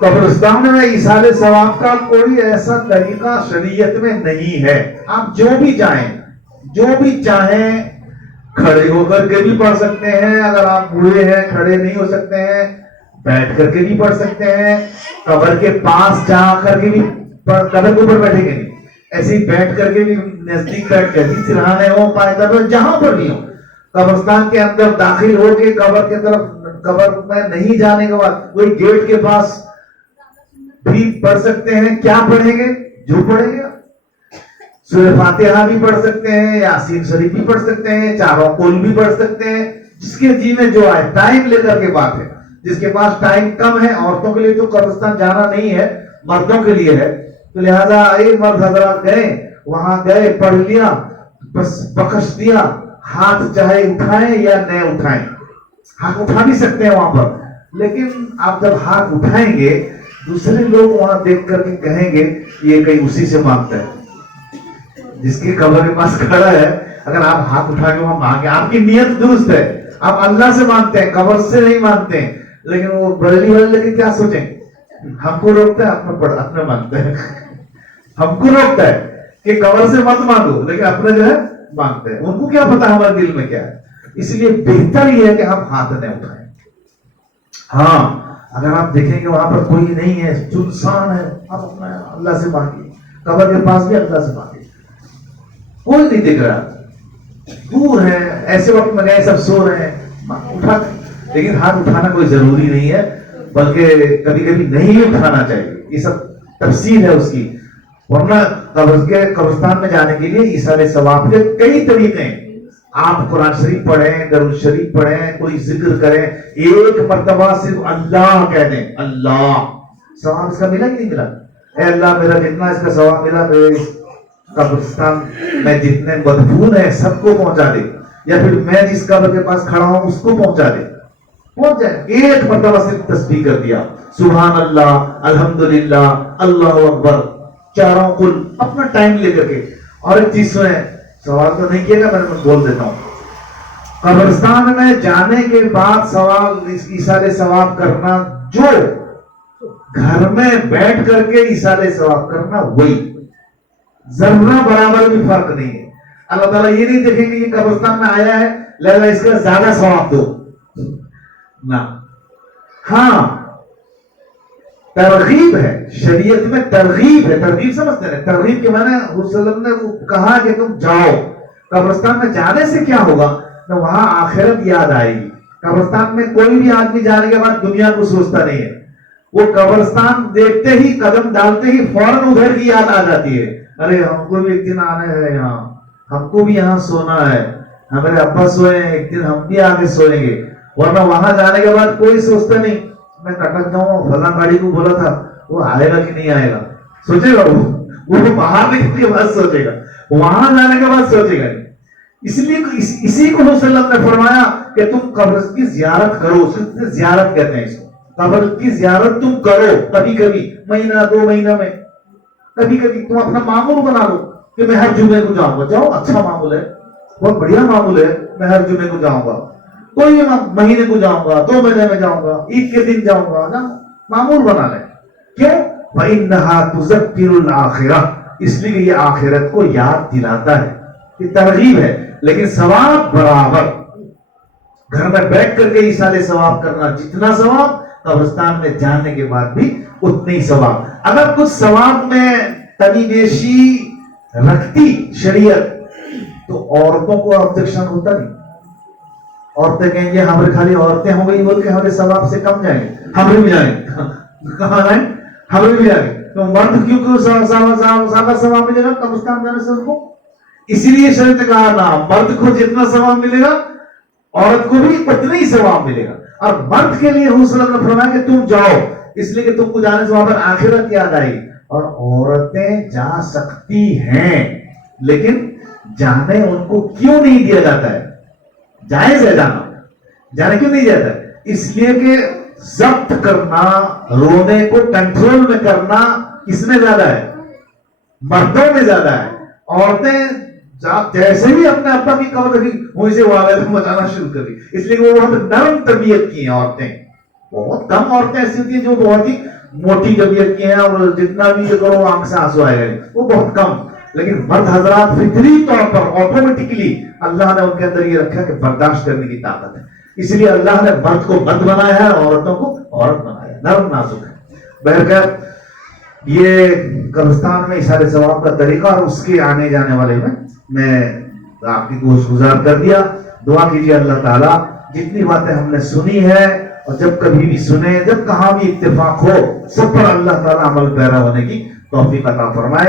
قبرستان میں ایصال ثواب کا کوئی ایسا طریقہ شریعت میں نہیں ہے. آپ جو بھی چاہیں کھڑے ہو کر کے بھی پڑھ سکتے ہیں. اگر آپ بوڑھے ہیں کھڑے نہیں ہو سکتے ہیں بیٹھ کر کے بھی پڑھ سکتے ہیں. قبر کے پاس جا کر کے بھی قبر کے اوپر بیٹھے گے نہیں, ایسے ہی بیٹھ کر کے بھی نزدیک بیٹھ کر بھی سرہانے ہو پائے قبر جہاں پر بھی ہو. قبرستان کے اندر داخل ہو کے قبر کی طرف قبر میں نہیں جانے کے بعد کوئی گیٹ کے پاس بھی پڑھ سکتے ہیں. کیا پڑھیں گے؟ جو پڑھیں گے. سورہ فاتحہ بھی پڑھ سکتے ہیں, یاسین شریف بھی پڑھ سکتے ہیں, چاروں قل بھی پڑھ سکتے ہیں. جس کے جی میں جو آئے, ٹائم لے کر کے بات ہے. جس کے پاس ٹائم کم ہے, عورتوں کے لیے تو قبرستان جانا نہیں ہے, مردوں کے لیے ہے, تو لہذا مرد حضرات گئے, وہاں گئے, پڑھ لیا, بس بخش دیا. ہاتھ چاہے اٹھائیں یا نہ اٹھائیں, ہاتھ اٹھا بھی سکتے ہیں وہاں پر, لیکن آپ جب ہاتھ اٹھائیں گے دوسرے لوگ وہاں دیکھ کر کے کہیں گے یہ کہیں اسی سے مانگتا ہے جس کی قبر کے پاس کھڑا ہے. اگر آپ ہاتھ اٹھا کے وہاں مانگے, آپ کی نیت درست ہے, آپ اللہ سے مانگتے ہیں, قبر سے نہیں مانگتے ہیں. لیکن وہ بریلی والے لیکن کیا سوچیں, ہم کو روکتا ہے اپنے مانگتے ہیں, ہم کو روکتا ہے کہ قبر سے مت مانگو, لیکن اپنے جو ہے مانگتے ہیں. ان کو کیا پتا ہمارے دل میں کیا ہے. اس لیے بہتر یہ ہے کہ ہم ہاتھ نہ اٹھائیں. ہاں اگر آپ دیکھیں کہ وہاں پر کوئی نہیں ہے, سنسان ہے, آپ اپنا اللہ سے مانگیے. قبر کے پاس بھی اللہ سے مانگیے, کوئی نہیں دکھ رہا, دور ہے, ایسے وقت میں گئے سب سو رہے ہیں, اٹھا. لیکن ہاتھ اٹھانا کوئی ضروری نہیں ہے, بلکہ کبھی کبھی نہیں اٹھانا چاہیے. یہ سب تفصیل ہے اس کی. ورنہ قبرستان میں جانے کے لیے ایصال ثواب کے کئی طریقے ہیں. آپ قرآن شریف پڑھیں, درود شریف پڑھیں, کوئی ذکر کریں, ایک مرتبہ صرف اللہ کہہ دیں, اللہ. ثواب اس کا ملا کہ نہیں ملا؟ اے اللہ میرا جتنا اس کا ثواب ملا میرے قبرستان میں جتنے مدفون ہیں سب کو پہنچا دے, یا پھر میں جس قبر کے پاس کھڑا ہوں اس کو پہنچا دے. پہنچ جائے. ایک مرتبہ صرف تسبیح کر دیا, سبحان اللہ, الحمدللہ, اللہ اکبر, چاروں قل, اپنا ٹائم لے کر کے. اور ایک چیز سنیں, سوال تو نہیں کیے گا, میں بول دیتا ہوں. قبرستان میں جانے کے بعد سوال ایصال ثواب کرنا, جو گھر میں بیٹھ کر کے ایصال ثواب کرنا, وہی ذرہ برابر بھی فرق نہیں ہے. اللہ تعالیٰ یہ نہیں دیکھیں گے یہ قبرستان میں آیا ہے لہذا اس کا زیادہ ثواب دو, نہ. ہاں ترغیب ہے, شریعت میں ترغیب ہے. ترغیب سمجھتے ہیں, ترغیب کے معنی حضور صلی اللہ علیہ وسلم نے کہا کہ تم جاؤ. قبرستان میں جانے سے کیا ہوگا, تو وہاں آخرت یاد آئے گی. قبرستان میں کوئی بھی آدمی جانے کے بعد دنیا کو سوچتا نہیں ہے. وہ قبرستان دیکھتے ہی, قدم ڈالتے ہی فوراً ادھر کی یاد آ جاتی ہے. ارے ہم کو بھی ایک دن آنا ہے یہاں, ہم کو بھی یہاں سونا ہے, ہمارے ابا سوئے ہیں, ایک دن ہم بھی آگے سوئیں گے. ورنہ وہاں جانے کے بعد کوئی سوچتا نہیں میں کٹک جاؤں, فلاں گاڑی کو بولا تھا وہ آئے گا کہ نہیں آئے گا. سوچے گا وہ باہر نکلنے کے بعد سوچے گا, وہاں جانے کے بعد سوچے گا نہیں. اس لیے اسی کو حضور صلی اللہ علیہ وسلم نے فرمایا کہ تم قبر کی زیارت کرو. زیارت کہتے ہیں اس کو, قبر کی زیارت تم کرو. کبھی کبھی, مہینہ 2 مہینہ میں, کبھی کبھی تم اپنا معمول بنا لو کہ میں ہر جمعے کو جاؤں گا. جاؤ, اچھا معمول ہے, بہت بڑھیا معمول ہے, میں ہر جمعے کو جاؤں گا, کوئی مہینے کو جاؤں گا, 2 مہینے میں جاؤں گا, عید کے دن جاؤں گا. نا معمول بنا لیں. کیوں؟ فَإِنَّهَا تُذَكِّرُ الْآخِرَةَ, اس لیے یہ آخرت کو یاد دلاتا ہے. یہ ترغیب ہے. لیکن ثواب برابر. گھر میں بیٹھ کر کے ایصال ثواب کرنا جتنا ثواب, قبرستان میں جانے کے بعد بھی اتنی ثواب. اگر کچھ ثواب میں کمی بیشی رکھتی شریعت تو عورتوں کو آبجیکشن ہوتا نہیں. عورتیں کہیں گے ہمارے خالی عورتیں ہو گئی بول کے ہمارے ثواب سے کم جائیں گے, ہمیں بھی جائیں گے. کہاں جائیں, ہمیں بھی جائیں گے. تو مرد کیوں زیادہ ثواب ملے گا قبرستان جانے سے ان کو؟ اسی لیے شریعت نے کہا نا, مرد کو جتنا ثواب ملے گا عورت کو بھی اتنا ہی ثواب ملے گا. اور مرد کے لیے حضور صلی اللہ علیہ وسلم نے فرمایا کہ تم جاؤ, اس لیے کہ تم کو جانے سے وہاں پر آخرت یاد آئی. اور عورتیں جا سکتی ہیں لیکن جانے ان کو کیوں نہیں دیا جاتا ہے؟ جائز ہے جانا, جانے کیوں نہیں جاتا ہے؟ اس لیے کہ ضبط کرنا, رونے کو کنٹرول میں کرنا کس میں زیادہ ہے؟ مردوں میں زیادہ ہے. عورتیں جیسے بھی اپنے ابا کی قبر رکھی وہیں سے وہ آواز مچانا شروع کر دی. اس لیے وہ بہت نرم طبیعت کی ہیں عورتیں. بہت کم عورتیں ایسی ہوتی ہیں جو بہت ہی موٹی طبیعت کے ہیں اور جتنا بھی یہ کرو آنکھ سے آنسو آئے گا وہ بہت کم. لیکن مرد حضرات فطری طور پر آٹومیٹکلی اللہ نے ان کے اندر یہ رکھا کہ برداشت کرنے کی طاقت ہے. اس لیے اللہ نے مرد کو مرد بنایا ہے اور عورتوں کو عورت بنایا ہے, نرم نازک ہے. بہرکیف یہ قبرستان میں اشارے ثواب کا طریقہ اور اس کے آنے جانے والے میں آپ کی گوش گزار کر دیا. دعا کیجیے اللہ تعالیٰ جتنی باتیں ہم نے سنی ہے اور جب کبھی بھی سنے, جب کہاں بھی اتفاق ہو, سب پر اللہ تعالیٰ عمل پیرا ہونے کی توفیق عطا فرمائے.